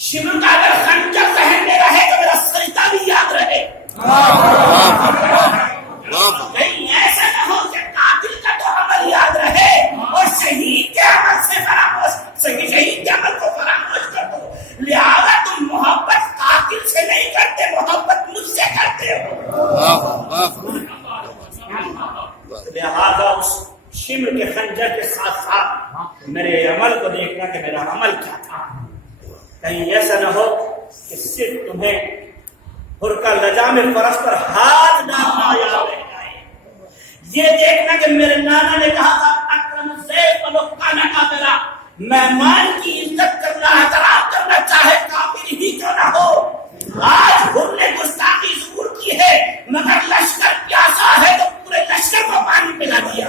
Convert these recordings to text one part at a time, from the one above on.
شمر کا اگر خنجر ذہن میں رہے تو میرا سجدہ بھی یاد رہے. کہیں ایسا نہ ہو کہ قاتل کا تو عمل یاد رہے اور شہید کے عمل سے فراموش، شہید کے عمل کو فراموش کر دو. لہذا تم محبت قاتل سے نہیں کرتے، محبت مجھ سے کرتے ہو. لہذا اس شمر کے خنجر کے ساتھ ساتھ میرے عمل کو دیکھنا کہ میرا عمل کیا تھا. کہیں ایسا نہ ہو کہ صرف تمہیں برقع لجام فرش پر ہاتھ ڈالنا یاد رہ جائے. یہ دیکھنا کہ میرے نانا نے کہا تھا اکرم الضیف ولو کا میرا مہمان کی عزت کرنا، احترام کرنا چاہے کافر ہی کیوں نہ ہو. آج حر نے گستاخی ضرور کی ہے مگر لشکر پیاسا ہے تو پورے لشکر کو پانی پلا دیا.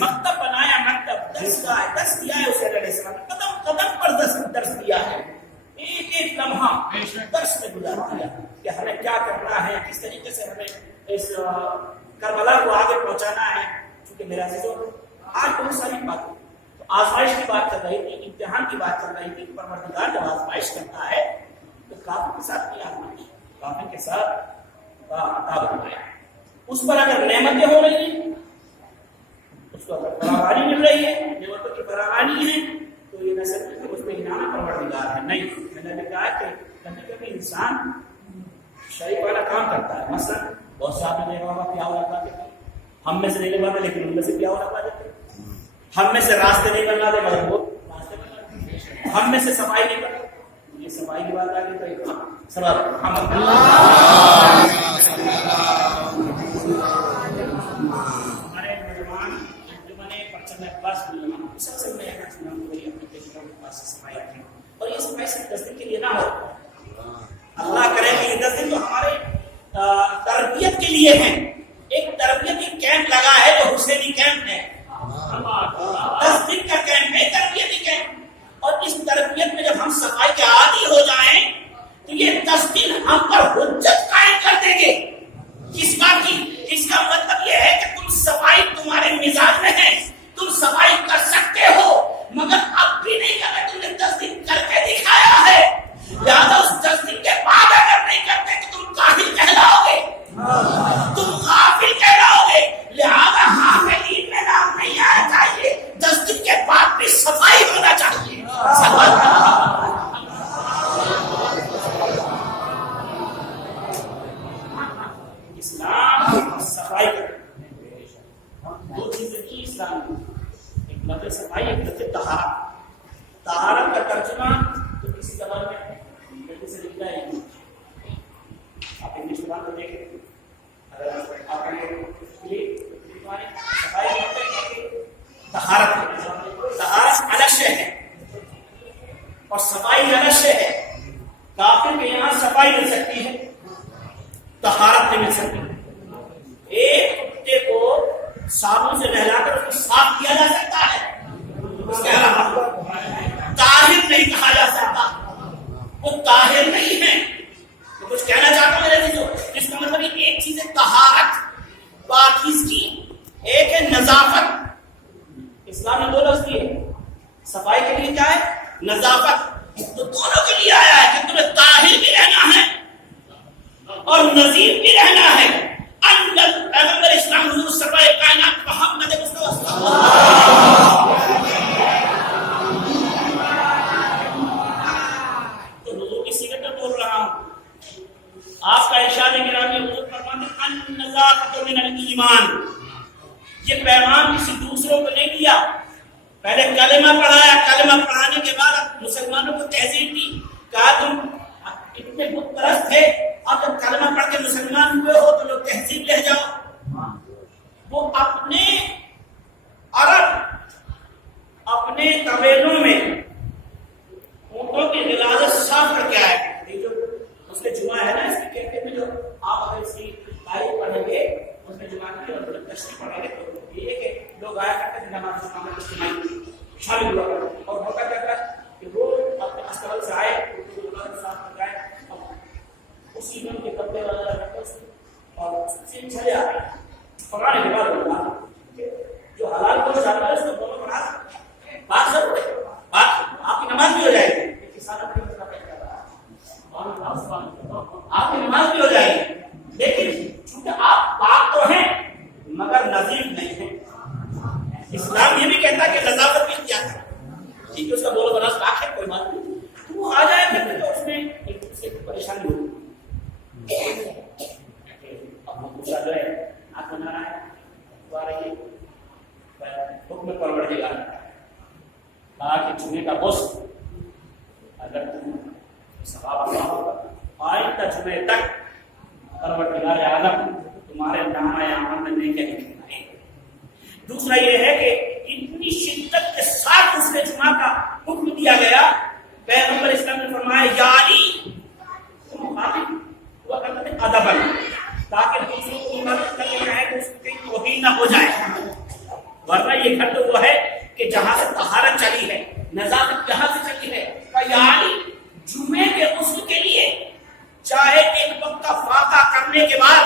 مکتب بنایا، مکتب درس دیا ہے اسے علیہ السلام، قدم قدم پر درس دیا ہے. ایک ایک لمحہ درس میں گزار دیا کہ ہمیں کیا کرنا ہے، کس طریقے سے ہمیں اس کربلا کو آگے پہنچانا ہے. کیونکہ میرا عزیزو آج بہت ساری باتیں آزمائش کی بات چل رہی تھی، امتحان کی بات چل رہی تھی. پروردگار جب آزمائش کرتا ہے تو کافر کے ساتھ کی آزمائش، کافر کے ساتھ عطا بنایا. اس پر اگر نعمتیں ہو رہی ہیں، اس کو اگر فراوانی مل رہی ہے، نعمتوں کی فراوانی ہے، تو یہ نہ صرف کہ اس میں انعام پروردگار ہے. نہیں، میں نے کہا کہ کبھی کبھی انسان شریف والا کام کرتا ہے. مثلا بہت سے آدمی دیکھا ہوگا پیاو لگا دیتے، ہم میں سے نہیں لگاتے لیکن ان میں سے پیاو لگا دیتے. ہم میں سے راستے نہیں بناتے مگر وہ راستے بناتے. ہم میں سے صفائی نہیں کرتے، یہ صفائی کی بات آ گئی تو ایک سبب ہم ہمارے نوجوان سب سے میں صفائی رکھیں. اور یہ صفائی صرف 10 دن کے لیے نہ ہو، اللہ کرے کہ یہ 10 دن تو ہمارے تربیت کے لیے ہیں. ایک تربیتی کیمپ لگا ہے جو حسینی کیمپ ہے، 10 دن کا کیمپ ہے، تربیتی کیمپ. اور اس تربیت میں جب ہم صفائی کے عادی ہو جائیں تو یہ 10 دن ہم پر حجت قائم کر دیں گے. کس بات کی؟ اس کا مطلب یہ ہے کہ تم صفائی تمہارے مزاج میں ہے، تم صفائی کر سکتے ہو مگر اب بھی نہیں کر رہے. تم نے 10 دن کر کے دکھایا ہے، لہٰذا اس 10 دن کے بعد اگر نہیں کرتے تو تم کاہل کہلاؤ گے، تم غافل کہلاؤ گے. لہٰذا غافلین میں نام نہیں آنا چاہیے، 10 دن کے بعد بھی صفائی ہونا چاہیے. اسلام صفائی کا دو چیزیں کی اسلام میں، ایک لفظ صفائی، ایک لفظ طہارت. طہارت کا ترجمہ تو کسی زبان میں جلدی سے لکھنا ہے. آپ انگلش زبان کو دیکھیں، اگر آپ صفائی طہارت الگ سے ہے اور صفائی الگ سے ہے. کافر کے یہاں صفائی مل سکتی ہے، طہارت نہیں مل سکتی. ایک کتے کو صابن سے نہلا کر اس کو صاف کیا جا سکتا ہے، اس کے علاوہ طاہر نہیں کہا جا سکتا، وہ طاہر نہیں ہے. تو کچھ کہنا چاہتا ہوں میرے عزیزو، اس کا مطلب ایک چیز ہے طہارت، پاکیزگی، ایک ہے نظافت. اسلام نے 2 لفظ دیے، صفائی کے لیے کیا ہے؟ نظافت. تو دونوں کے لیے آیا ہے کہ تمہیں طاہر بھی رہنا ہے اور نظیف بھی رہنا ہے. پیغمبر اسلام حضور سرور کائنات محمد مصطفیٰ تو حضور کی سیرت میں بول رہا ہوں. آپ کا ارشاد گرامی حضور فرماتے ہیں النظافۃ من الایمان. یہ پیغام کسی دوسروں کو نہیں دیا، پہلے کلمہ پڑھایا، کلمہ پڑھانے کے بعد مسلمانوں کو تہذیب دی. کہا تم اتنے بت پرست تھے، اب جب کلمہ پڑھ کے مسلمان ہوئے ہو تو لوگ تہذیب لے جاؤ. وہ اپنے عرب، اپنے قبیلوں میں اونٹوں کی غلاظت صاف کر کے آئے. جو اس کے جمعہ ہے نا، اس کے کہتے میں جو آپ اگر اس کی تاریخ پڑھیں گے، اس میں جمعہ کی اور تشریح پڑھیں گے تو یہ کہ لوگ آیا کرتے تھے نماز شامل ہوا کرتے. اور ہوتا کیا تھا کہ وہ اپنے استقبال سے آئے، صاف کر جائے، اسی میں ان کے کپڑے وغیرہ رکھتے اور پھر چلے آ رہے ہیں پکانے کے بعد بولا جو حلال گوشت ڈالتا ہے اس کو دونوں بنا بات ضرور ہے، بات آپ کی نماز بھی ہو جائے گی، آپ کی نماز بھی ہو جائے گی، لیکن چونکہ آپ پاک تو ہیں مگر نظیف نہیں ہیں۔ اسلام یہ بھی کہتا ہے کہ نظافت بھی کیا ہے، ٹھیک ہے، اس کا بولو بناس پاک ہے کوئی بات نہیں، تو وہ آ جائے گا تو اس میں ایک دوسرے کی پریشانی ہوگی۔ اب وہ دوسرا جو ہے ہاتھ بنا رہا ہے تو آ رہی ہے حکم پروردگار کہا کہ چنے کا گوشت اگر تم ثواب اللہ ہوگا آئندہ جمعے تک پروردگار عالم تمہارے نامہ اعمال میں نیکیاں لکھیں گے۔ دوسرا یہ ہے کہ اتنی شدت کے ساتھ اس نے جمعہ کا حکم دیا گیا، پیغمبر اسلام نے فرمایا یا علی تم مخاطب ہوا کرتے تھے ادبا، تاکہ دوسروں کو مدد کرنے میں ہے کہ اس کی کہیں توہین نہ ہو جائے، ورنہ یہ گھر تو وہ ہے کہ جہاں سے طہارت چلی ہے، نظافت جہاں سے چلی ہے، یعنی جمعے کے غسل کے لیے چاہے ایک وقت کا فاقہ کرنے کے بعد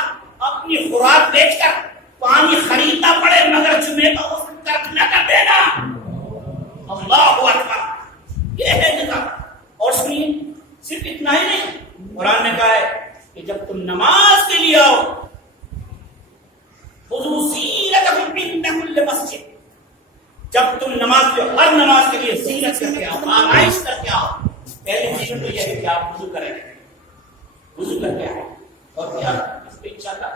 اپنی خوراک بیچ کر پانی خریدنا پڑے مگر جمعے کا غسل ترک نہ کر دینا۔ اللہ اکبر، یہ ہے نظافت۔ اور سنیے صرف اتنا ہی نہیں، قرآن نے کہا ہے کہ جب تم نماز کے لیے آؤ خذوا زینتکم عند کل مسجد، جب تم نماز کے ہر نماز کے لیے زینت کر کے آؤ، آرائش کر کے آؤ، پہلی چیز تو یہ ہے کہ آپ وضو کریں، وضو کر کے آئے، اور کیا اس پہ انشاءاللہ